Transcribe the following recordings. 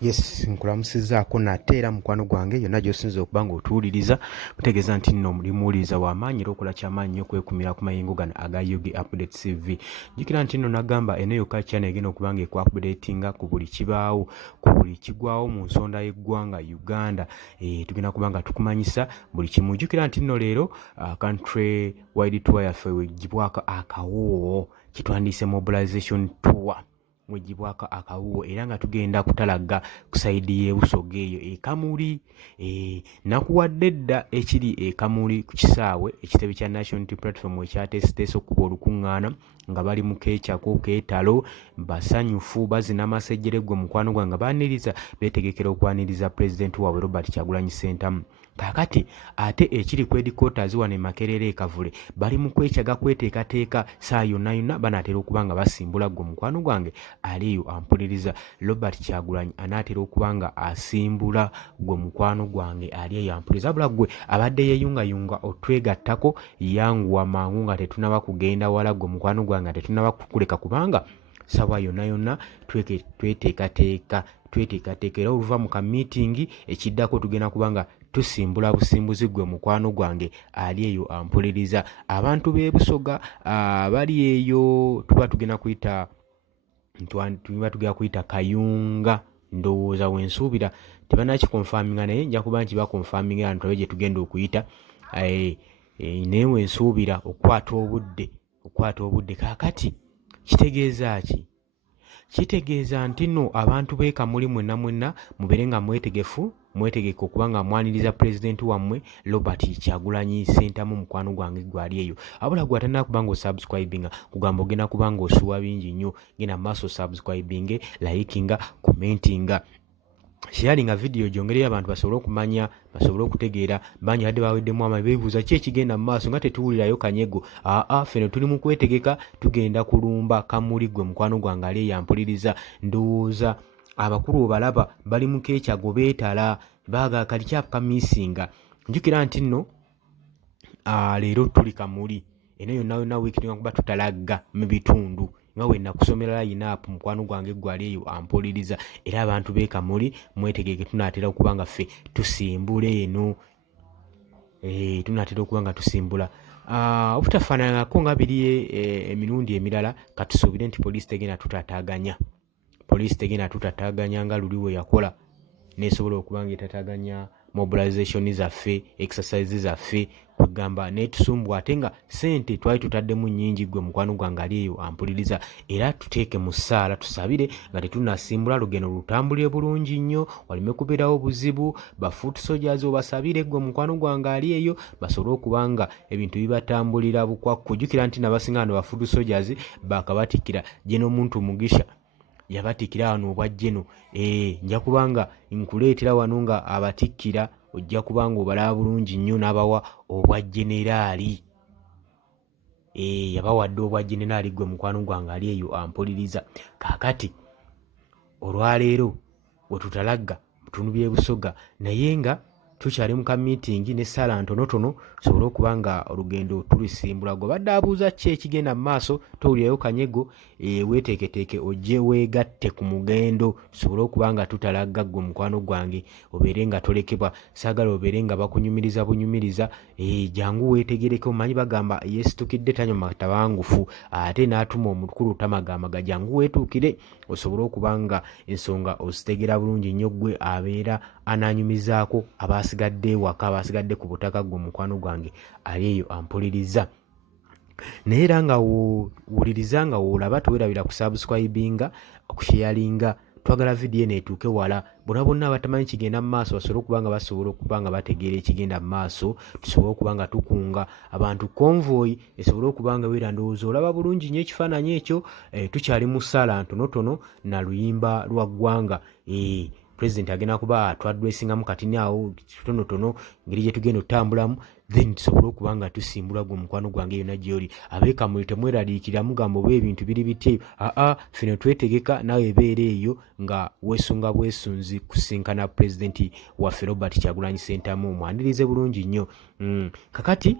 Yes, nkulamusizaako nate era mukwano gwange yonna gy'osinza okuba ng'otuwuliriza mutegeeza nti nno mulimuwuliriza w'amaanyi era okola ky'amaanyi nnyo okwekumira ku mayingo gano aga Yugi Update TV. Jjukira nti nno nagamba eno yokka channel egenda okuba ng'ekuupdatinga ku buli kibaawo, ku buli kigwawo mu nsonda y'eggwanga Uganda. Tugenda kuba nga tukumanyisa buli kimu. Jjukira nti nno leero country wide tour yaffe weggyibwako akawoowo kitwandiise mobilization tour. Mwegibwako akawuwo era nga tugenda kutalaga ku saidi y'ebusoga eyo ekamuli. Nakuwadde dda ekiri ekamuli ku kisaawe ekitebe kya National Unity Platform ekyateeseteese okuba olukuŋŋaana nga bali mu keekyako keetalo basanyufu bazina amasejjere gwe mukwano gwange baaniriza beetegekera okwaniriza pulezidenti waabwe Robert Kyagulanyi Ssentamu. Kaakati ate ekiri ku headquarters wano e Makerere ekavule bali mu kwekyaga kweteekateeka saawayona banaatera okuba nga basimbula gwe mukwano gwange aliyo ampuliriza Robert Kyagulanyi anaatera okuba nga asimbula gwe mukwano gwange aliyo ampuliriza bula gwe abadde yeeyungayunga otwegattako yanguwa mangu nga tetunaba kugenda wala gwe mukwano gwange nga tetunaba kukuleka kubanga saawayona tweteekateeka era oluva mu ka meeting ekiddako tugenda kubanga tusimbula busimbuzi gwe mukwano gwange ali eyo ampuliriza. Abantu b'ebusoga bali eyo tuba tugenda kuyita kayunga ndowooza wensuubira tebanakikonfaminga naye nja kuba nti bakonfaminga abantu abe gye tugenda okuyita naye wensuubira okwata obudde kaakati kitegeeza ki? Kitegeeza nti nno abantu b'ekamuli mwenna mubeere nga mwetegeke okuba nga mwaniriza pulezidenti wammwe Robert Kyagulanyi Ssentamu mukwano gwange gwali eyo. Abula gwe atanaba kuba nga osubscribinga kugamba ogenda kuba nga osuwa bingi nnyo, genda maaso subscribing, likinga, commentinga, sharinga video gyongereyo abantu basobole okumanya basobole okutegeera bangi badde baweddemu amaanyi beebuuza ki ekigenda mu maaso nga tetuwulirayo kanyego. Feno tuli mu kwetegeka tugenda kulumba kamuli gwe mukwano gwange ali yampuliriza. Ndowooza abakulu obalaba bali mu keekyago beetala baaga kali kyakamisinga. Njukira nti nno leero tuli kamuli eno yonna wiiki tugenda kuba tutalagga mu bitundu nga we nakusomera line-up mukwano gwange gwali eyo ampuliriza era abantu b'ekamuli mwetegeke tunaatera okuba nga ffe tusimbula eno. Tunaatera okuba nga tusimbula obutafaananako nga biri emirundi emirala katusuubire nti poliisi tegenda tutataaganya nga luli we yakola nesobola okuba nga etataaganya mobilization zaffe exercise zaffe kwegamba netusumbwa ate nga sente twali tutaddemu nnyingi gwe mukwano gwange ali eyo ampuliriza era tuteeke mu ssaala tusabire nga tetunasimbula lugendo lutambulire bulungi nnyo waleme kubeerawo buzibu bafoot soldiers obasabire gwe mukwano gwange ali eyo basobole okuba nga ebintu bibatambulira bukwakku. Jjukira nti nabasinga bano bafoot soldiers bakabatikkira Jeno Muntu Mugisha yabatikkira wano obwa Jeno. Nja kubanga nkuleetera wano nga abatikkira ojja kubanga obalaba bulungi nnyo n'abawa obwa generaali. Yabawadde obwa generaali gwe mukwano gwange ali eyo ampuliriza. Kaakati olwaleero we tutalagga mutundu by'ebusoga naye nga tukyali mu ka meeting n'essaala ntonotono sobole okuba nga olugendo tulisimbula. Gwe badde abuuza ki ekigenda mu maaso towulirayo kanyego weeteeketeeke ojje weegatte ku mugendo sobole okuba nga tutalagga gwe mukwano gwange obeere nga tolekebwa. Saagala obeere nga bakunyumiriza bunyumiriza. Jangu weetegereke omanyi bagamba yeesitukidde tanywa matabangufu ate n'atuma omukulu tamagamaga. Jangu weetuukire osobole okuba nga ensonga ozitegeera bulungi nnyo gwe abeera anaanyumizaako abasigadde waka abasigadde ku butaka gwe mukwano gwange ali eyo ampuliriza. Naye era nga wuuliriza nga woolaba teweerabira ku subscribinga okusharinga. Twagala vidiyo eno etuuke wala bonna abatamanyi kigenda mu maaso basobole okuba nga bategeera ekigenda mu maaso tusobole okuba nga tukunga abantu convoy esobole okuba nga weera ndowooza olaba bulungi nnyo ekifaananyi ekyo. Tukyali mu ssaala ntonotono na luyimba lwa ggwanga. President agenda kuba atwadresingamu katini awo tonotono ngeri gye tugenda otambulamu then tusobole okuba nga tusimbula gwe mukwano gwange yonna gy'oli. Abeekamuli temweraliikira mugamba oba ebintu biri bitya fino twetegeka nawe ebeera eyo nga weesunga bwesunzi kusinkana pulezidenti waffe Robert Kyagulanyi Ssentamu mwanirize bulungi nnyo. Kakati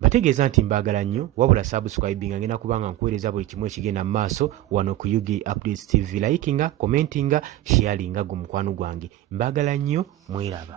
Bategeeza nti mbaagala nnyo wabula subscribing ngenda kubanga nkuweereza buli kimu ekigenda mu maaso wano ku UG Updates TV. Likinga, commentinga, sharinga gu mukwano gwange. Mbaagala nnyo, mweraba.